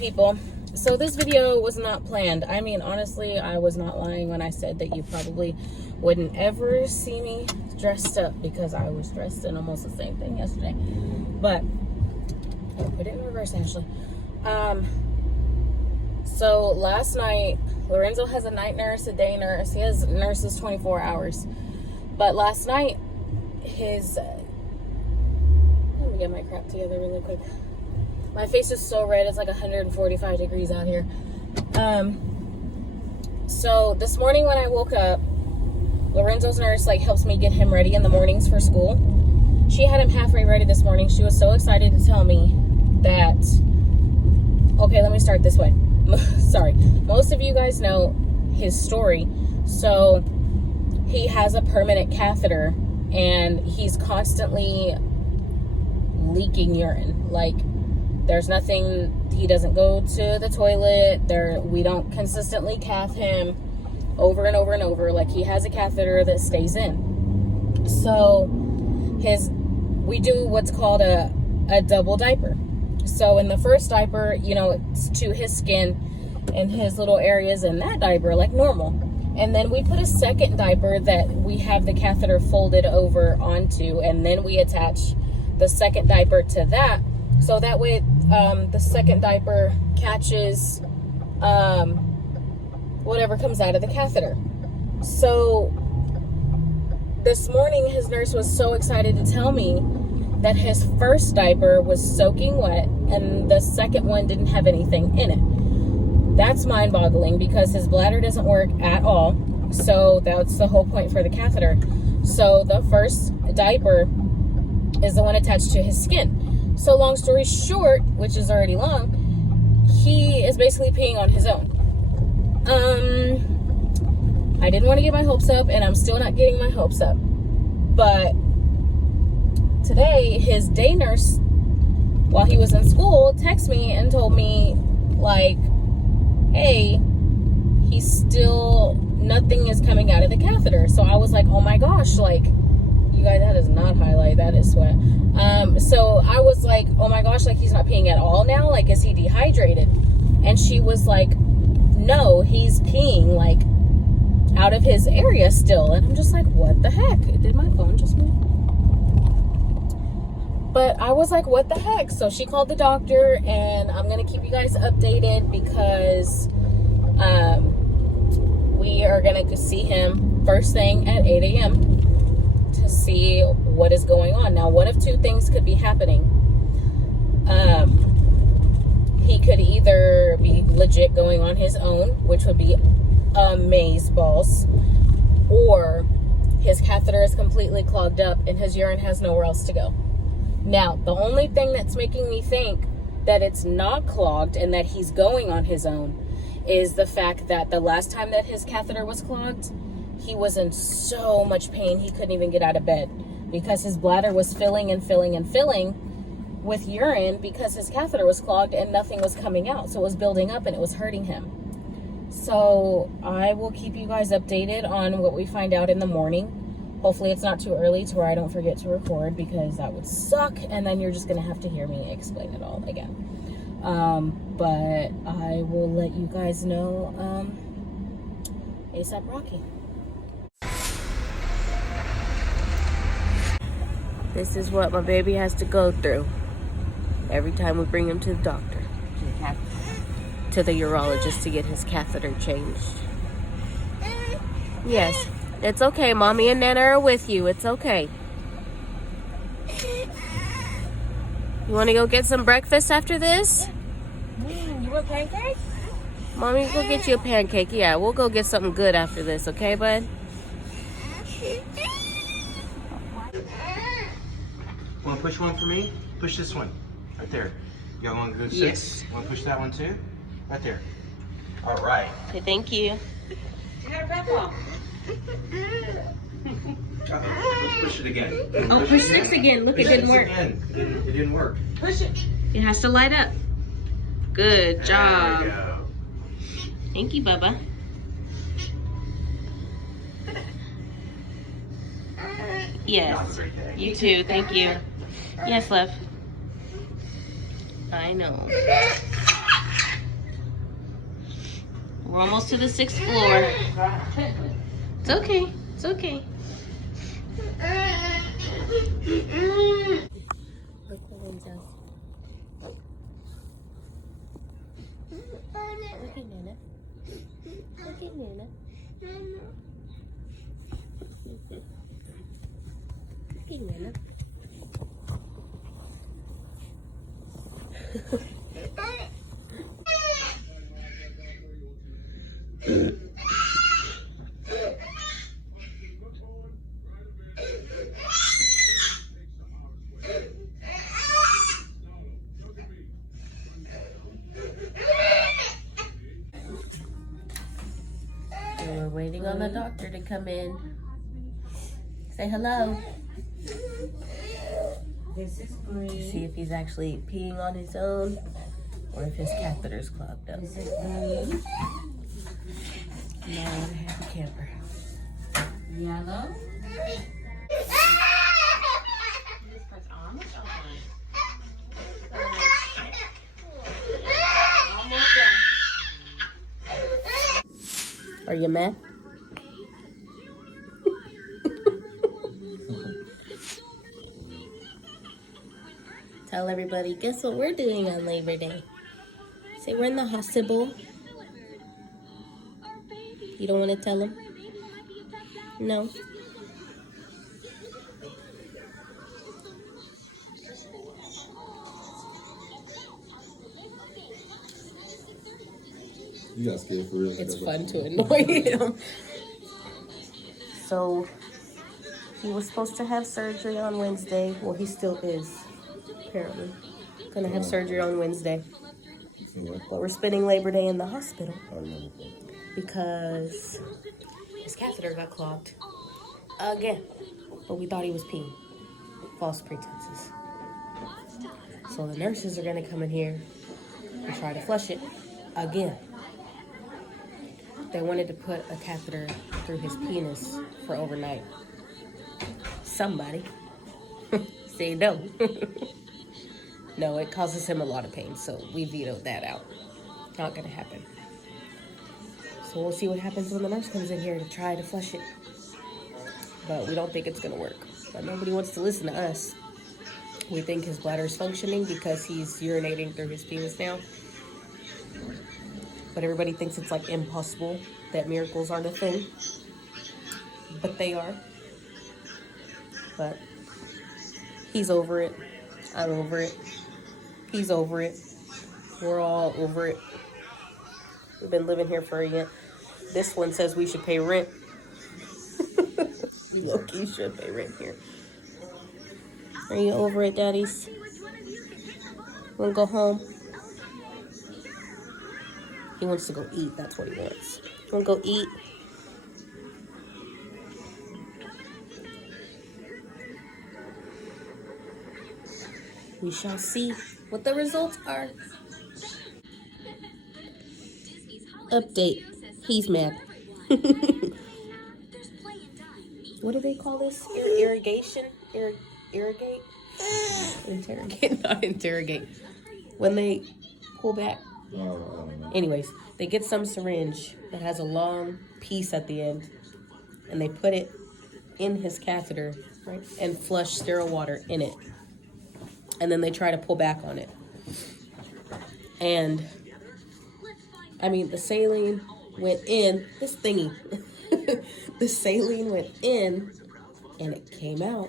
people. So this video was not planned. I mean, honestly, I was not lying when I said that you probably wouldn't ever see me dressed up, because I was dressed in almost the same thing yesterday. But I'll put it in reverse, Ashley. So last night, Lorenzo has a night nurse, a day nurse. He has nurses 24 hours. But last night, let me get my crap together really quick. My face is so red. It's like 145 degrees out here. So this morning when I woke up, Lorenzo's nurse helps me get him ready in the mornings for school. She had him halfway ready this morning. She was so excited to tell me that, okay, let me start this way. Sorry. Most of you guys know his story. So he has a permanent catheter and he's constantly leaking urine. There's nothing, he doesn't go to the toilet. We don't consistently cath him over and over and over. He has a catheter that stays in. So we do what's called a double diaper. So in the first diaper, it's to his skin and his little areas in that diaper like normal. And then we put a second diaper that we have the catheter folded over onto, and then we attach the second diaper to that. So that way the second diaper catches whatever comes out of the catheter. So this morning his nurse was so excited to tell me that his first diaper was soaking wet and the second one didn't have anything in it. That's mind-boggling because his bladder doesn't work at all. So that's the whole point for the catheter. So the first diaper is the one attached to his skin. So long story short, which is already long, he is basically peeing on his own. I didn't want to get my hopes up, and I'm still not getting my hopes up. But today, his day nurse, while he was in school, texted me and told me, hey, nothing is coming out of the catheter. So I was like, oh my gosh, you guys, that is not highlight, that is sweat. So I was like, oh my gosh, he's not peeing at all now? Is he dehydrated? And she was like, no, he's peeing out of his area still. And I'm just like, what the heck? Did my phone just move? But I was like, what the heck? So she called the doctor, and I'm going to keep you guys updated because we are going to see him first thing at 8 a.m. to see what is going on. Now, one of two things could be happening. He could either be legit going on his own, which would be amaze balls, or his catheter is completely clogged up and his urine has nowhere else to go. Now, the only thing that's making me think that it's not clogged and that he's going on his own is the fact that the last time that his catheter was clogged, he was in so much pain he couldn't even get out of bed because his bladder was filling and filling and filling with urine because his catheter was clogged and nothing was coming out. So it was building up and it was hurting him. So I will keep you guys updated on what we find out in the morning. Hopefully it's not too early to where I don't forget to record, because that would suck. And then you're just going to have to hear me explain it all again. But I will let you guys know ASAP Rocky. This is what my baby has to go through every time we bring him to the doctor, to the urologist, to get his catheter changed. Yes, it's okay. Mommy and Nana are with you. It's okay. You want to go get some breakfast after this? You want pancakes? Mommy, go get you a pancake. Yeah, we'll go get something good after this, okay, bud? Want to push one for me? Push this one. Right there. Y'all want to go 6? Yes. Want to push that one too? Right there. All right. Okay, thank you. You got a backbone. Let's push it again. Oh, push this again. Look, it didn't work. Again. It didn't work. Push it. It has to light up. Good job. There we go. Thank you, Bubba. Yes. Have a great day. You too. Thank you. Yes, love. I know. We're almost to the 6th floor. It's okay. It's okay. Look what Lorenzo. Look at Nana. Look at Nana. Look at Nana. We're waiting on the doctor to come in. Say hello. This is green. See if he's actually peeing on his own or if his catheter's clogged up. This is green. No, I'm a happy camper. Yellow. Are you mad? Tell everybody, guess what we're doing on Labor Day? Say we're in the hospital. You don't want to tell them? No. You got scared for real. It's fun to annoy him. So, he was supposed to have surgery on Wednesday. Well, he still is, apparently. Gonna have surgery on Wednesday. But we're spending Labor Day in the hospital because his catheter got clogged again. But we thought he was peeing. False pretenses. So the nurses are gonna come in here and try to flush it again. They wanted to put a catheter through his penis for overnight. Somebody say no. No, it causes him a lot of pain, so we vetoed that out. Not gonna happen. So we'll see what happens when the nurse comes in here to try to flush it. But we don't think it's gonna work. But nobody wants to listen to us. We think his bladder is functioning because he's urinating through his penis now. But everybody thinks it's like impossible, that miracles aren't a thing. But they are. But he's over it. I'm over it. He's over it. We're all over it. We've been living here for a year. This one says we should pay rent. Loki should pay rent here. Are you over it, daddies? Wanna go home? He wants to go eat. That's what he wants. Wanna go eat? We shall see what the results are. Update. He's mad. What do they call this? Irrigation? Irrigate? Interrogate. Not interrogate. When they pull back. Anyways, they get some syringe that has a long piece at the end. And they put it in his catheter, right? And flush sterile water in it. And then they try to pull back on it. And, I mean, the saline went in, this thingy. The saline went in, and it came out.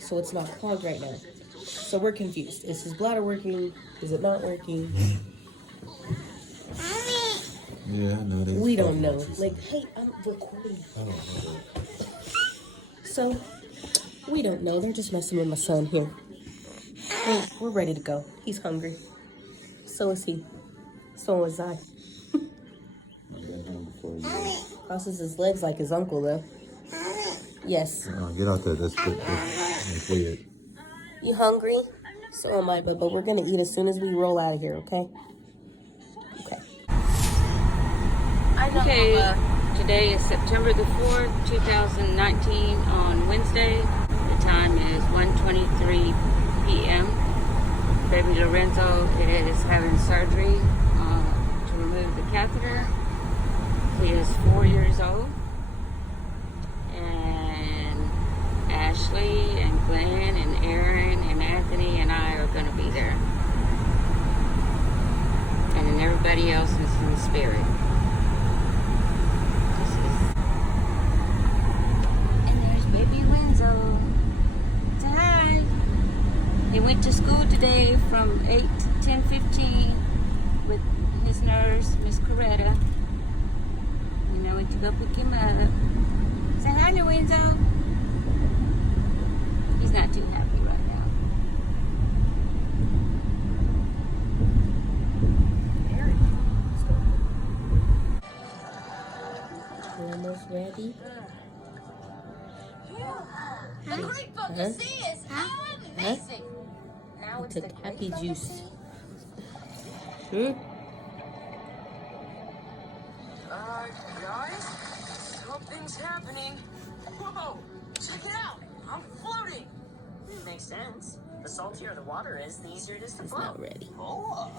So it's not clogged right now. So we're confused. Is his bladder working? Is it not working? Yeah, I know. We don't know. Like, hey, I'm recording. So, we don't know. They're just messing with my son here. We're ready to go. He's hungry. So is he. So was I. Crosses his legs like his uncle, though. Yes. Get out there. That's weird. You hungry? So am I, but we're going to eat as soon as we roll out of here, okay? Okay. Okay, today is September the 4th, 2019 on Wednesday. The time is 1:23 p.m. Baby Lorenzo is having surgery to remove the catheter. He is 4 years old. And Ashley and Glenn and Aaron and Anthony and I are going to be there. And then everybody else is in spirit. And there's baby Winzo. Say hi. He went to school today from 8 to 10:15 with his nurse, Miss Coretta. And I went to go pick him up. Say hi to Winzo. He's not too happy right now. We're almost ready. The Great Book of Sea is amazing. Now it's Took the happy Great Book of juice. Sea. Guys, something's happening. Whoa, check it out. I'm floating. Makes sense. The saltier the water is, the easier it is to He's float. not ready. Oh.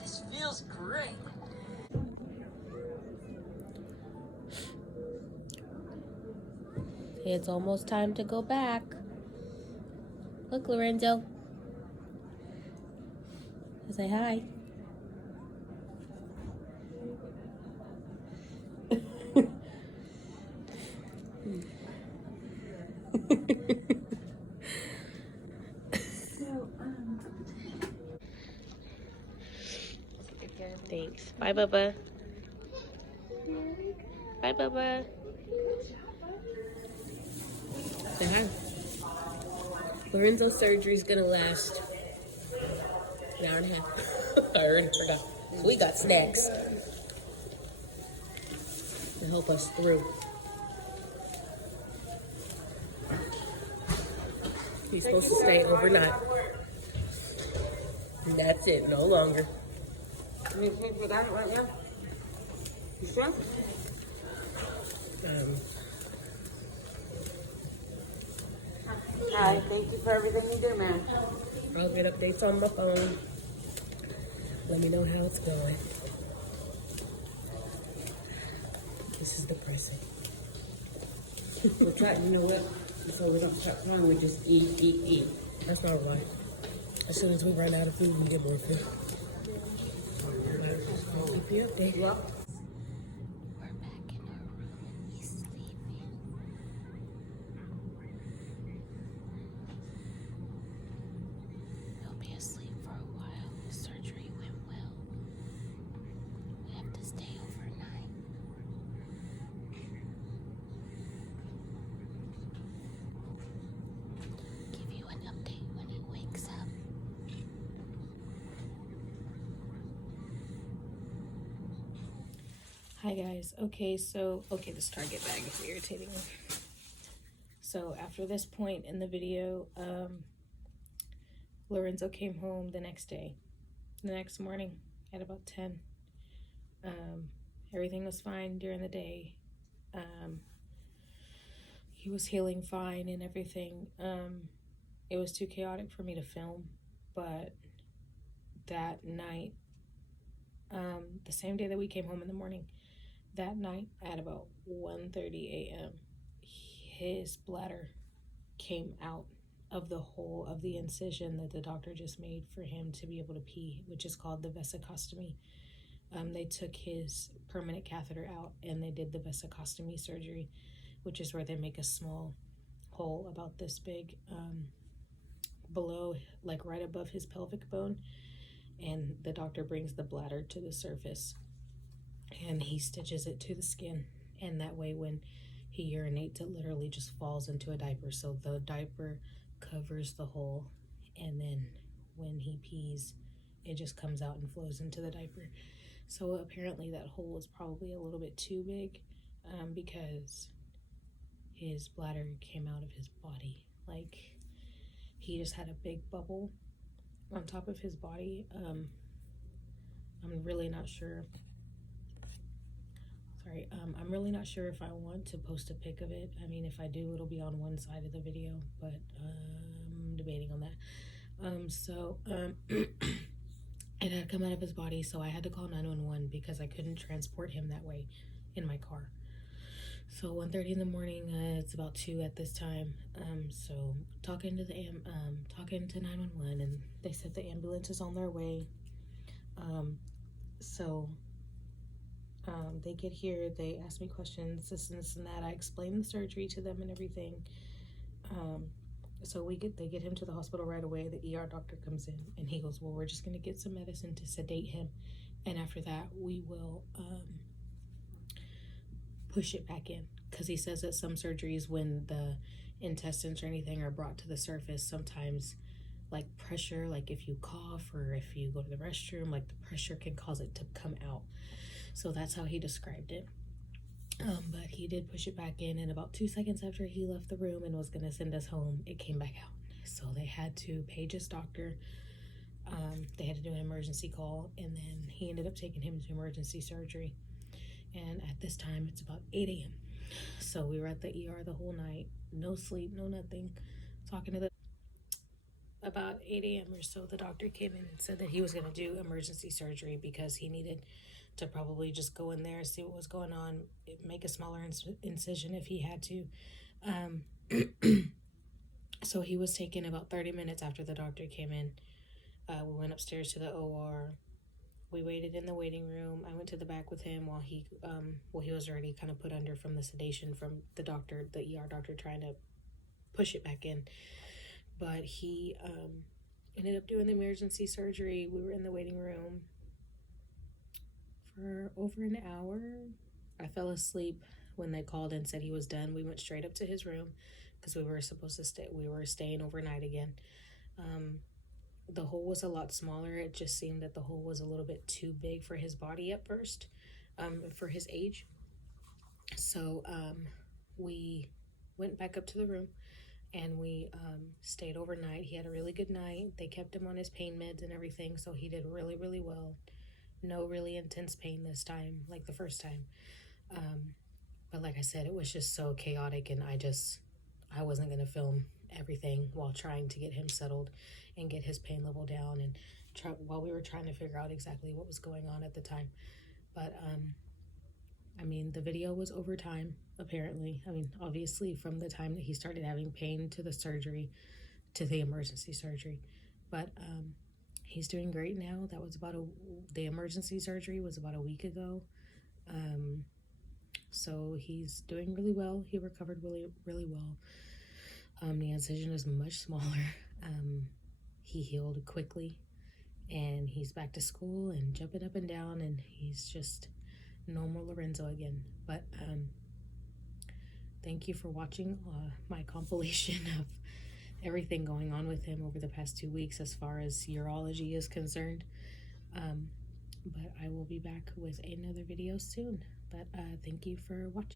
This feels great. It's almost time to go back. Look, Lorenzo. Say hi. Thanks. Bye, Bubba. Bye, Bubba. Say hi. Lorenzo's surgery is gonna last an hour and a half. I already forgot. So we got snacks to help us through. He's supposed to stay overnight. And that's it, no longer. You think you got it right now? You sure? Hi, thank you for everything you do, man. I'll get updates on my phone. Let me know how it's going. This is depressing. We'll try, you know what? So we don't stop trying, we just eat. That's not right. As soon as we run out of food, we get more food. I'll keep you updated. Yep. We're back in our room and he's sleeping. He'll be asleep for a while. The surgery went well. We have to stay overnight. Give you an update when he wakes up. Hi guys. Okay, this Target bag is irritating me. So after this point in the video, Lorenzo came home the next day, the next morning at about 10. Everything was fine during the day. He was healing fine and everything. It was too chaotic for me to film, but that night, the same day that we came home in the morning, that night at about 1:30 a.m., his bladder came out of the hole of the incision that the doctor just made for him to be able to pee, which is called the vesicostomy. They took his permanent catheter out and they did the vesicostomy surgery, which is where they make a small hole about this big below, like right above his pelvic bone, and the doctor brings the bladder to the surface and he stitches it to the skin, and that way when he urinates, it literally just falls into a diaper. So the diaper covers the hole, and then when he pees, it just comes out and flows into the diaper. So apparently that hole is probably a little bit too big, because his bladder came out of his body. Like, he just had a big bubble on top of his body. I'm really not sure. I'm really not sure if I want to post a pic of it. I mean, if I do, it'll be on one side of the video, but I'm debating on that. it had come out of his body, so I had to call 911 because I couldn't transport him that way in my car. So 1:30 in the morning, it's about 2 at this time. So talking to 911, and they said the ambulance is on their way. They get here, they ask me questions, this and this and that. I explained the surgery to them and everything. So they get him to the hospital right away. The ER doctor comes in and he goes, well, we're just gonna get some medicine to sedate him, and after that we will push it back in, because he says that some surgeries, when the intestines or anything are brought to the surface, sometimes like pressure, like if you cough or if you go to the restroom, like the pressure can cause it to come out. So that's how he described it. But he did push it back in, and about 2 seconds after he left the room and was gonna send us home, it came back out. So they had to page his doctor. They had to do an emergency call, and then he ended up taking him to emergency surgery. And at this time, it's about 8 a.m. So we were at the ER the whole night, no sleep, no nothing, talking to the. About 8 a.m. or so, the doctor came in and said that he was going to do emergency surgery because he needed to probably just go in there, see what was going on, make a smaller incision if he had to. So he was taken about 30 minutes after the doctor came in. We went upstairs to the OR. We waited in the waiting room. I went to the back with him while he was already kind of put under from the sedation from the doctor, the ER doctor trying to push it back in. But he ended up doing the emergency surgery. We were in the waiting room for over an hour. I fell asleep when they called and said he was done. We went straight up to his room because we were supposed to stay. We were staying overnight again. The hole was a lot smaller. It just seemed that the hole was a little bit too big for his body at first, for his age. So we went back up to the room and we stayed overnight. He had a really good night. They kept him on his pain meds and everything, so he did really, really well. No really intense pain this time, like the first time. But like I said, it was just so chaotic, and I wasn't going to film everything while trying to get him settled and get his pain level down, and while we were trying to figure out exactly what was going on at the time. But I mean, the video was over time, apparently. I mean, obviously from the time that he started having pain to the surgery to the emergency surgery. But he's doing great now. That was the emergency surgery was about a week ago. So he's doing really well. He recovered really, really well. The incision is much smaller. He healed quickly, and he's back to school and jumping up and down, and he's just normal Lorenzo again. But thank you for watching my compilation of everything going on with him over the past 2 weeks as far as urology is concerned. But I will be back with another video soon. But thank you for watching.